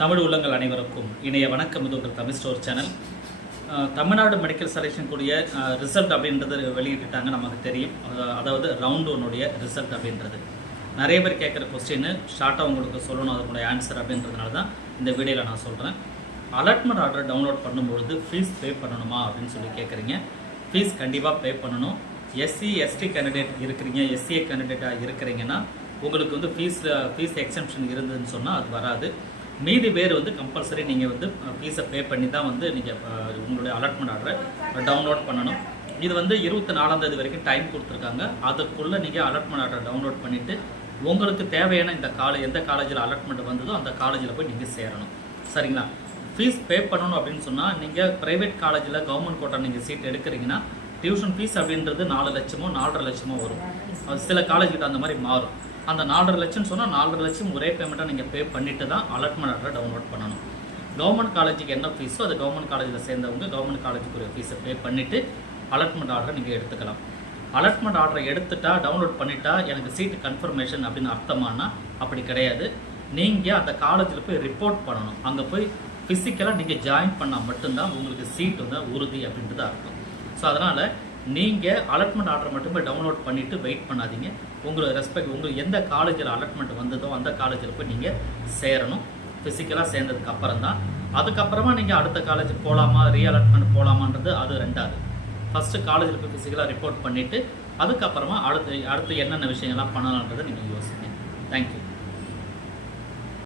தமிழ் உள்ளங்கள் அனைவருக்கும் இணைய வணக்கம். இது உங்கள் Tamil store channel. Tamil Nadu medical selection கூடிய ரிசல்ட் அப்படின்றது வெளியிட்டுட்டாங்க நமக்கு தெரியும். அதாவது ரவுண்ட் ஒன்னுடைய ரிசல்ட் அப்படின்றது. நிறைய பேர் கேட்குற கொஸ்டின் ஷார்ட்டாக உங்களுக்கு சொல்லணும் அதனுடைய ஆன்சர் அப்படின்றதுனால தான் இந்த வீடியோவில் நான் சொல்கிறேன் அலாட்மெண்ட் ஆர்டர் டவுன்லோட் பண்ணும்பொழுது ஃபீஸ் பே பண்ணணுமா அப்படின்னு சொல்லி கேட்குறீங்க. ஃபீஸ் கண்டிப்பாக பே பண்ணணும். எஸ்சி எஸ்டி கேண்டிடேட் இருக்கிறீங்க எஸ்சிஏ கேண்டிடேட்டாக இருக்கிறீங்கன்னா உங்களுக்கு வந்து ஃபீஸ் ஃபீஸ் எக்ஸம்ஷன் இருந்ததுன்னு சொன்னால் அது வராது. மீதி பேர் வந்து கம்பல்சரி நீங்கள் வந்து ஃபீஸை பே பண்ணி தான் வந்து நீங்கள் உங்களுடைய அலாட்மெண்ட் ஆர்டரை டவுன்லோட் பண்ணணும். இது வந்து இருபத்தி நாலாந்தேதி வரைக்கும் டைம் கொடுத்துருக்காங்க. அதுக்குள்ளே நீங்கள் அலாட்மெண்ட் ஆர்டரை டவுன்லோட் பண்ணிவிட்டு உங்களுக்கு தேவையான இந்த காலேஜ் எந்த காலேஜில் அலாட்மெண்ட் வந்ததோ அந்த காலேஜில் போய் நீங்கள் சேரணும். சரிங்களா? ஃபீஸ் பே பண்ணணும் அப்படின்னு சொன்னால் நீங்கள் ப்ரைவேட் காலேஜில் கவர்மெண்ட் கோட்டா நீங்கள் சீட் எடுக்கிறீங்கன்னா டியூஷன் ஃபீஸ் அப்படின்றது நாலு லட்சமோ நாலரை லட்சமோ வரும். அது சில காலேஜ்கிட்ட அந்த மாதிரி மாறும். அந்த நாலரை லட்சம்னு சொன்னால் நாலரை லட்சம் ஒரே பேமெண்ட்டாக நீங்கள் பே பண்ணிட்டு தான் அலாட்மெண்ட் ஆர்டரை டவுன்லோட் பண்ணணும். கவர்மெண்ட் காலேஜுக்கு என்ன ஃபீஸோ அது கவர்மெண்ட் காலேஜில் சேர்ந்தவங்க கவர்மெண்ட் காலேஜுக்குரிய ஃபீஸை பே பண்ணிவிட்டு அலாட்மெண்ட் ஆர்டரை நீங்கள் எடுத்துக்கலாம். அலாட்மெண்ட் ஆர்டரை எடுத்துட்டா டவுன்லோட் பண்ணிட்டா எனக்கு சீட்டு கன்ஃபர்மேஷன் அப்படின்னு அர்த்தமானா அப்படி கிடையாது. நீங்கள் அந்த காலேஜில் போய் ரிப்போர்ட் பண்ணணும். அங்கே போய் ஃபிசிக்கலாக நீங்கள் ஜாயின் பண்ணால் மட்டும்தான் உங்களுக்கு சீட் வந்து உறுதி அப்படின்றது அர்த்தம். ஸோ அதனால் நீங்கள் அலாட்மெண்ட் ஆர்டர் மட்டுமே டவுன்லோட் பண்ணிவிட்டு வெயிட் பண்ணாதீங்க. உங்களை ரெஸ்பெக்ட் உங்களுக்கு எந்த காலேஜில் அலாட்மெண்ட் வந்ததோ அந்த காலேஜில் போய் நீங்கள் சேரணும். ஃபிசிக்கலாக சேர்ந்ததுக்கு அப்புறம் தான். அதுக்கப்புறமா நீங்கள் அடுத்த காலேஜ் போகலாமா ரீஅலாட்மெண்ட் போகலாமான்றது அது ரெண்டாவது. ஃபஸ்ட்டு காலேஜில் போய் ஃபிசிக்கலாக ரிப்போர்ட் பண்ணிவிட்டு அதுக்கப்புறமா அடுத்து அடுத்து என்னென்ன விஷயங்கள்லாம் பண்ணலான்றதை நீங்கள் யோசிங்க. தேங்க்யூ